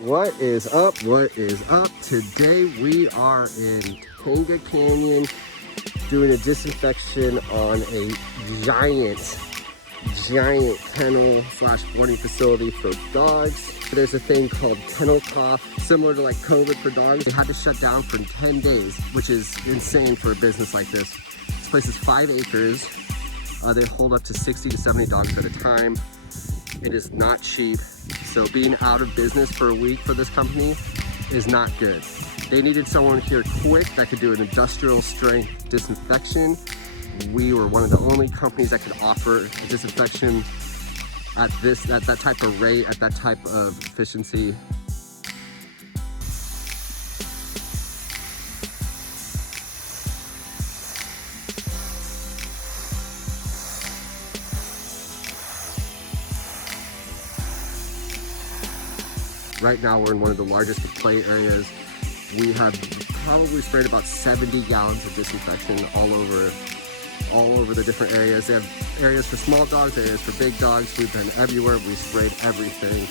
What is up? What is up? Today we are in Tanga Canyon doing a disinfection on a giant kennel / boarding facility for dogs. There's a thing called Kennel Cough, similar to like COVID for dogs. They had to shut down for 10 days, which is insane for a business like this. This place is 5 acres. They hold up to 60 to 70 dogs at a time. It is not cheap. So being out of business for a week for this company is not good. They needed someone here quick that could do an industrial strength disinfection. We were one of the only companies that could offer a disinfection at that type of rate, at that type of efficiency. Right now we're in one of the largest play areas. We have probably sprayed about 70 gallons of disinfection all over the different areas. They have areas for small dogs, areas for big dogs. We've been everywhere. We sprayed everything.